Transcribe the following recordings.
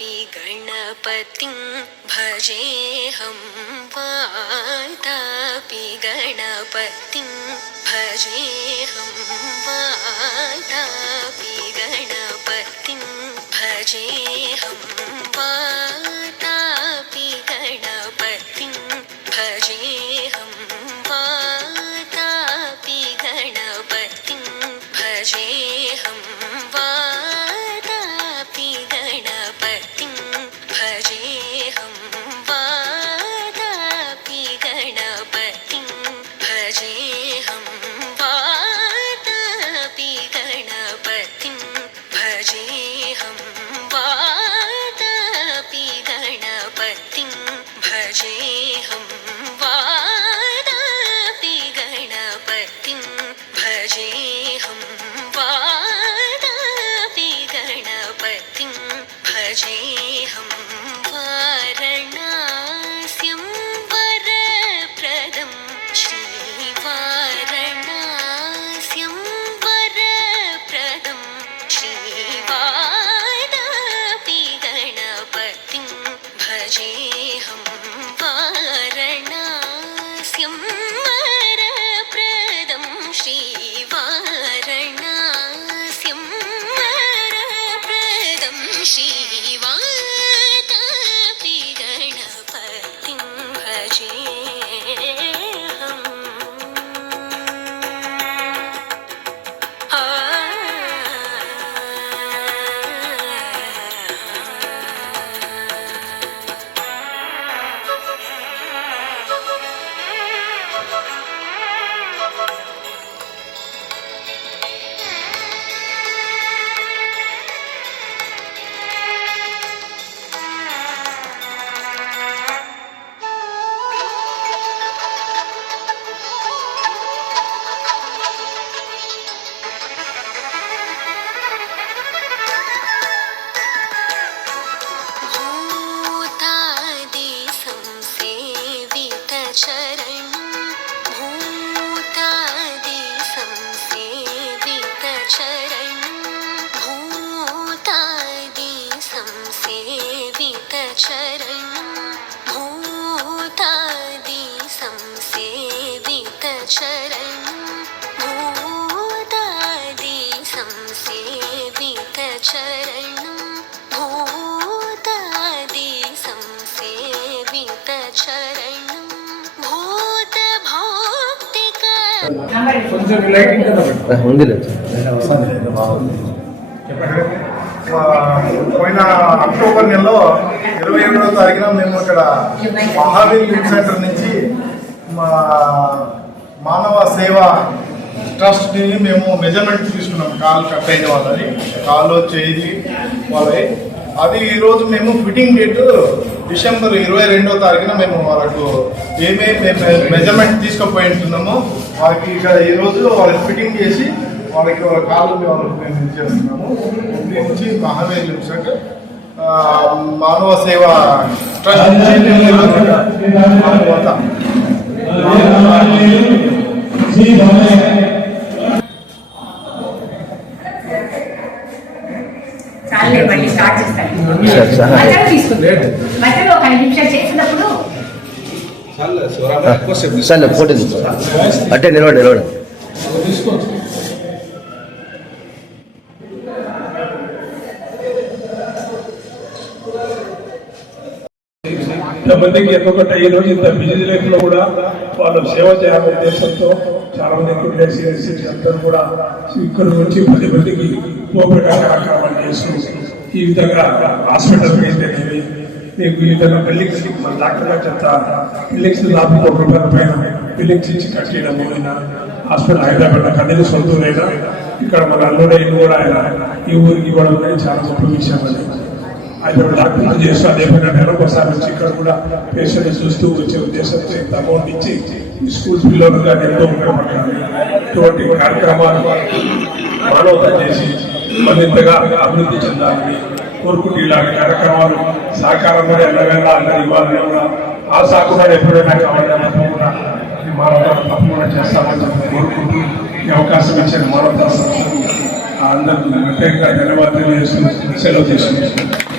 Vatapi गणपतिं भजेऽहं Vatapi गणपतिं भजेऽहं Vatapi गणपतिं भजेऽहं energy. भूतादि संसेवित चरण भूतादि संसेवित चरण भूतादि संसेवित चरण కొంచెం లైట్ ఇంకా ఉందిలేదు చెప్పండి పోయిన అక్టోబర్ నెలలో ఇరవై ఎనిమిదవ తారీఖున మేము ఇక్కడ మహావీర్ యూత్ సెంటర్ నుంచి మా మానవ సేవ ట్రస్ట్ని మేము మెజర్మెంట్ తీసుకున్నాం. కాలు కట్ అయిన వాళ్ళని కాలు చేయి వాళ్ళవి అది ఈరోజు మేము ఫిట్టింగ్ డేట్ డిసెంబర్ ఇరవై రెండో తారీఖున మేము వాళ్ళకు ఏమేమి మెజర్మెంట్ తీసుకుపోయి ఉంటున్నామో వాళ్ళకి ఇక్కడ ఈరోజు వాళ్ళకి ఫిట్టింగ్ చేసి వాళ్ళకి వాళ్ళ మేము ఇది చేస్తున్నాము. దీని నుంచి మహావీర్ ఆ, మానవ సేవ ట్రస్ట్ నుంచి మేము ఈరోజు మానవత చాలే మళ్ళీ స్టార్ట్ చేస్తాను. సరే, సరే. మధ్యలో తీసుకుంటాం మధ్యలో ఒక ఐదు నిమిషాలు చేసినప్పుడు సరే ఫోటో తీసుకో అంటే నిలబడి నిలబడి. ఇంతమందికి ఎందుకంటే ఈ రోజు ఇంత బిజీ లైఫ్లో కూడా వాళ్ళు సేవ చేయాలనే ఉద్దేశంతో చాలా మందికి ఉండేసి అందరూ కూడా ఇక్కడ నుంచి పది మందికి కోవిడ్ కార్యక్రమాలు చేస్తూ ఈ విధంగా హాస్పిటల్ అయితేనేవి మీకు ఈ విధంగా బిల్డింగ్స్ మన డాక్టర్ గారు చెప్తా బిల్డింగ్స్ దాదాపు ఒక రూపాయల పైన బిల్డింగ్స్ ఇచ్చి కట్టేయడం అయినా హాస్పిటల్ హైదరాబాద్ నాకు అనేది సొంతూరైనా ఇక్కడ మన అల్లుడే కూడా ఆయన ఈ ఊరికి ఇవ్వడం అనేది చాలా గొప్ప విషయం అనేది హైదరాబాద్ డాక్టర్ చేస్తూ అదే పని నెలకు ఒకసారి వచ్చి ఇక్కడ కూడా పేషెంట్ చూస్తూ వచ్చే ఉద్దేశంతో ఇంత అమౌంట్ ఇచ్చి ఈ స్కూల్ పిల్లలకు కానీ ఎంతో ఉపయోగపడాలి ఇటువంటి కార్యక్రమాలు మానవత చేసి మరింతగా అభివృద్ధి చెందాలని కోరుకుంటూ ఇలాంటి కార్యక్రమాలు సహకారం కూడా ఎల్లవేళ అందరి ఇవ్వాలని కూడా ఆ సాకుండా ఎప్పుడైనా కావాలని తప్పకుండా ఈ మానవత తప్పకుండా చేస్తామని చెప్పి కోరుకుంటూ ఈ అవకాశం ఇచ్చిన మానవత సంస్థకు అందరికీ ప్రత్యేకంగా ధన్యవాదాలు చేస్తూ సెలవు తీసుకుంటున్నాను.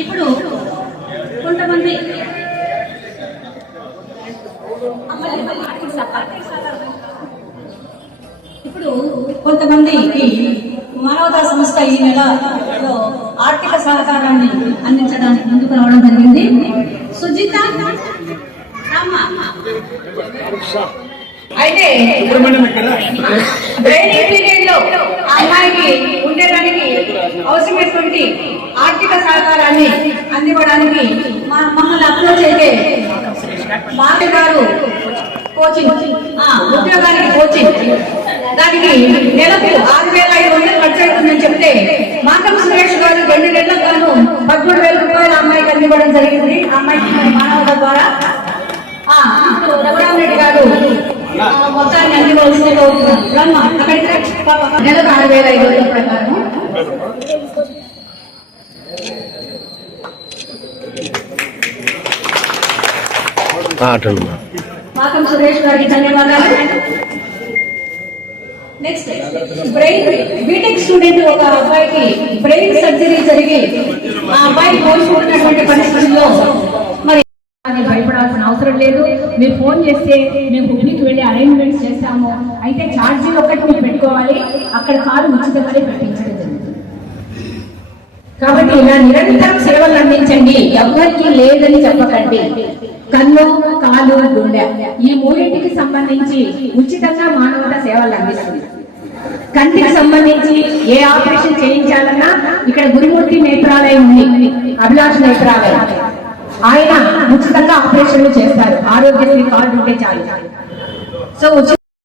ఇప్పుడు కొంతమంది ఇప్పుడు కొంతమంది మానవతా సంస్థ ఈ నెలలో ఆర్థిక సహకారాన్ని అందించడానికి ముందుకు రావడం జరిగింది సుజిత. అయితే లో అమ్మాయికి ఉండేదానికి అవసరమైనటువంటి ఆర్థిక సహకారాన్ని అందివ్వడానికి మా మమ్మల్ని అప్రోచ్ అయితే బాబు గారు కోచింగ్ ఆ, ఉద్యోగానికి కోచింగ్. దానికి నెలకు ఆరు వేల ఐదు వందలు ఖర్చు అవుతుందని చెప్తే మాతం సురేష్ గారు రెండు నెలలకు గాను పదమూడు వేల రూపాయలు అమ్మాయికి అందివ్వడం జరిగింది. అమ్మాయికి మానవుల మానవత ద్వారా ఆ, ఇప్పుడు రఘురామరెడ్డి గారు మొత్తాన్ని అందివలసింది కోరుతున్నాను. అక్కడికి పాప, నెలకు ఆరు వేల ఐదు వందల ప్రకారం మాకం సురేష్ గారికి ధన్యవాదాలు. నెక్స్ట్ బ్రెయిన్ బీటెక్ స్టూడెంట్ ఒక అబ్బాయికి బ్రెయిన్ సర్జరీ జరిగి ఆ అబ్బాయి కోల్పోతున్నటువంటి పరిస్థితుల్లో మరి భయపడాల్సిన అవసరం లేదు. మీరు ఫోన్ చేస్తే మేము హుబ్లీకి వెళ్ళి అరేంజ్మెంట్స్ చేస్తాము. అయితే ఛార్జీలు ఒకటి మీరు పెట్టుకోవాలి. అక్కడ కారు ఉచితంగానే పెట్టించడం కాబట్టి ఇలా నిరంతరం సేవలు అందించండి. ఎవరికి లేదని చెప్పకండి. కన్ను కాలు గుండె ఈ మూడింటికి సంబంధించి ఉచితంగా మానవత సేవలు అందిస్తుంది. కంటికి సంబంధించి ఏ ఆపరేషన్ చేయించాలన్నా ఇక్కడ గురుమూర్తి నేత్రాలయం ఉంది. అభిలాష్ నేత్రాలయం. ఆయన ఉచితంగా ఆపరేషన్లు చేస్తారు. ఆరోగ్యశ్రీ కార్డు ఉంటే చాలు. సో